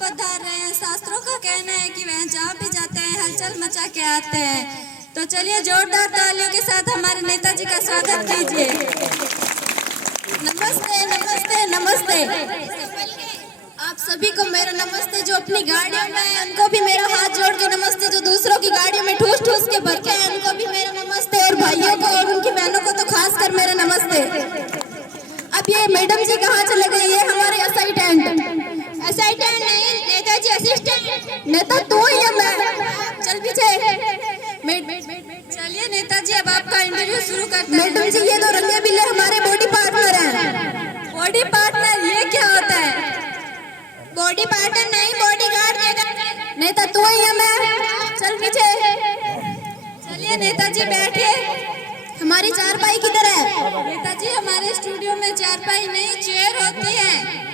पधार रहे हैं। शास्त्रों का कहना है कि वह जहाँ भी जाते हैं हलचल मचा के आते हैं। तो चलिए जोरदार तालियों के साथ हमारे नेताजी का स्वागत कीजिए। नमस्ते नमस्ते नमस्ते। आप सभी को मेरा नमस्ते। जो अपनी गाड़ियों में है उनको भी मेरा हाथ जोड़ के नमस्ते। जो दूसरों की गाड़ियों में ठूस ठूस के भर के हैं उनको भी मेरा नमस्ते। और भाइयों को और उनकी बहनों को तो खास कर मेरा नमस्ते। अब ये मैडम जी कहाँ चले गई? ये हमारे असाइटेंट नहीं, नेताजी असिस्टेंट। नेता तू ही है, मैं चल पीछे। चलिए नेताजी अब आपका इंटरव्यू शुरू करते हैं। मैडम जी ये तो रंगे बिल्ले हमारे बॉडी पार्टनर हैं। बॉडी पार्टनर ये क्या होता है? बॉडी पार्टनर नहीं, बॉडी गार्ड। नेता तू ही है, मैं चल पीछे। चलिए नेताजी बैठिए। हमारी चारपाई किधर है? नेताजी हमारे स्टूडियो में चारपाई नहीं चेयर होती है।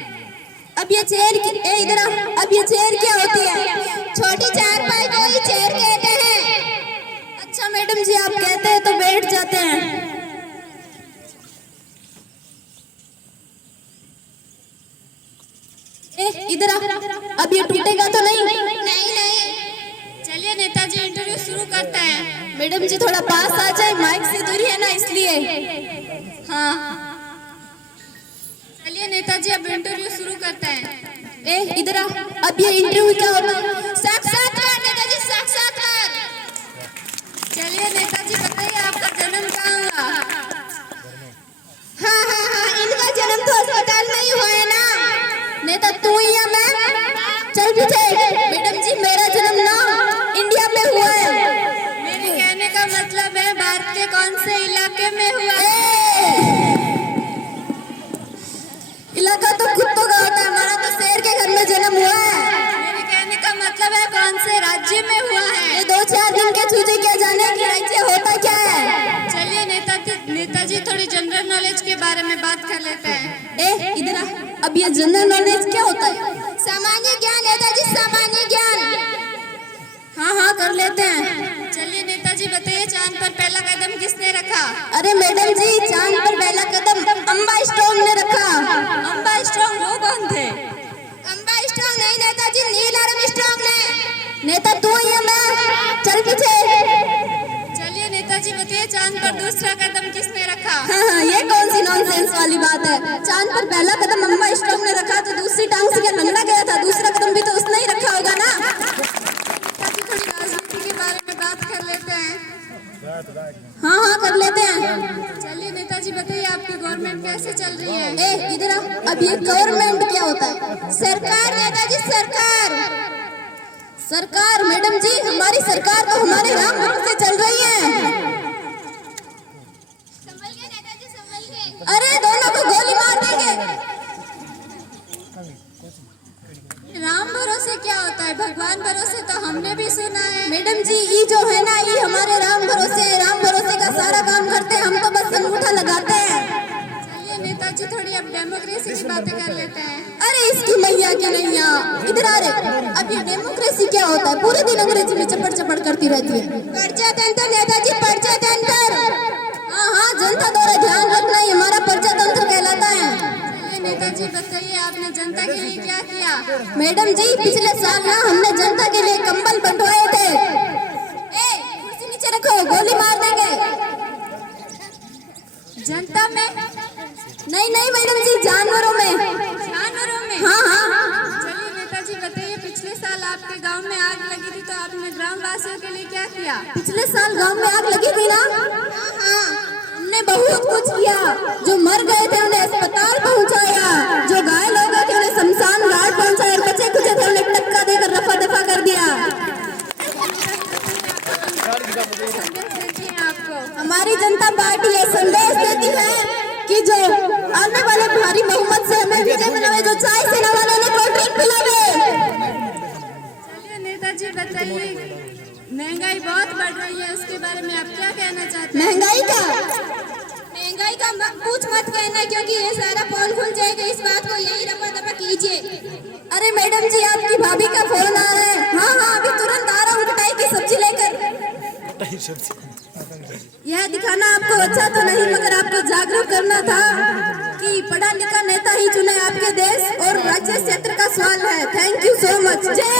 अब ये चेयर इधर अब ये चेयर क्या होती है? छोटी चारपाई को ही चेयर कहते हैं। अच्छा मैडम जी आप कहते हैं तो बैठ जाते हैं। इधर अब ये टूटेगा तो नहीं? नहीं। चलिए नेताजी इंटरव्यू शुरू करते हैं। मैडम जी थोड़ा पास आ जाए, माइक से दूरी है ना इसलिए। हाँ चलिए नेताजी अब इंटरव्यू शुरू करते हैं। इधर अब ये इंटरव्यू क्या होता है? साक्षात्कार नेताजी, साक्षात्कार। चलिए नेताजी बताइए आपका जन्म कहाँ हुआ? हाँ इनका जन्म तो अस्पताल में ही हुआ है ना। नेता तू ही है, मैं चल पीछे। मैडम जी मेरा जन्म ना इंडिया में हुआ है। मेरे कहने का मतलब है भारत के कौन से इलाके में हुआ है? इलाका तो कुत्तों का होता है, हमारा तो शेर के घर में जन्म हुआ है। मेरे कहने का मतलब है कौन से राज्य में हुआ है? ये 2-4 दिन के चूजे क्या जाने कि राज्य होता क्या है। चलिए नेताजी थोड़ी जनरल नॉलेज के बारे में बात कर लेते हैं। इधर अब ये जनरल नॉलेज क्या होता है? सामान्य ज्ञान नेताजी, सामान्य ज्ञान। हाँ कर लेते हैं। चलिए नेताजी बताइए चांद पर पहला कदम किसने रखा? अरे मैडम जी चांद पर पहला कदम अम्बा स्ट्रॉन्ग ने रखा। अम्बा स्ट्रॉन्ग वो कौन थे? अम्बा स्ट्रॉन्ग नहीं नेताजी, नील आर्मस्ट्रांग ने। नेता तू ही है, मैं चल पीछे। चलिए नेताजी बताइए चांद पर दूसरा कदम किसने रखा? हाँ ये कौन सी नॉनसेंस वाली बात है? चांद पर पहला कदम अम्बा स्ट्रॉन्ग ने रखा तो दूसरी टांग से क्या लंगड़ा गया था? दूसरा कदम भी तो उसने ही रखा होगा ना। थोड़ी राजनीति के बारे में बात कर लेते हैं। हाँ कर लेते हैं। चलिए नेताजी बताइए आपकी गवर्नमेंट कैसे चल रही है? इधर अब ये गवर्नमेंट क्या होता है? सरकार नेताजी, सरकार मैडम जी हमारी सरकार तो हमारे राम भरोसे चल रही है। संभल के नेताजी, संभल के। अरे दोनों को गोली मार देंगे। राम भरोसे क्या होता है? भगवान भरोसे तो हमने भी सुना है। मैडम जी ये जो है ना ये हमारे राम भरोसे का सारा काम करते हैं, हम तो बस अंगूठा लगाते हैं। चलिए नेताजी थोड़ी अब डेमोक्रेसी की बातें कर लेते हैं। अरे इसकी मैया की नैया इधर आ रहे। अब ये डेमोक्रेसी क्या होता है? पूरे दिन अंग्रेजी में चपड़ करती रहती है। प्रजातंत्र नेताजी, प्रजातंत्र। हाँ जनता द्वारा ध्यान रखना ही हमारा प्रजातंत्र कहलाता है। नेताजी बताइए आपने जनता के लिए क्या किया? मैडम जी पिछले साल ना हमने जनता के लिए कंबल बंटवाए थे। कुर्सी नीचे रखो, गोली मार देंगे। जनता में? नहीं मैडम जी जानवरों में। हाँ। चलिए नेताजी बताइए पिछले साल आपके गांव में आग लगी थी तो आपने ग्राम वासियों के लिए क्या किया? पिछले साल गांव में आग लगी थी ना? हाँ हमने बहुत कुछ किया। जो मर गए थे उन्हें अस्पताल पहुंचाया, जो घायल हो गए थे उन्हें शमशान घाट पहुंचाया, बचे कुछ थे उन्हें टक्का देकर रफा दफा कर दिया। हमारी जनता पार्टी ये संदेश देती है कि जो आने वाले भारी बहुमत से हमें विजय मिलावे, जो चाय सेना वालों ने कोल्ड ड्रिंक पिलावे। चलिए नेताजी बताइए महंगाई बहुत बढ़ रही है उसके बारे में आप क्या कहना चाहते हैं? महंगाई का कुछ मत कहना क्योंकि ये सारा पोल खुल जाएगा। इस बात को यही रफा दफा कीजिए। अरे मैडम जी आपकी भाभी का फोन आ रहा है। हाँ अभी तुरंत आ रहा हूँ कटाई की सब्जी लेकर। यह दिखाना आपको अच्छा तो नहीं मगर आपको जागरूक करना था कि पढ़ा लिखा नेता ही चुने आपके देश और राज्य क्षेत्र का सवाल है। Thank you so much. जय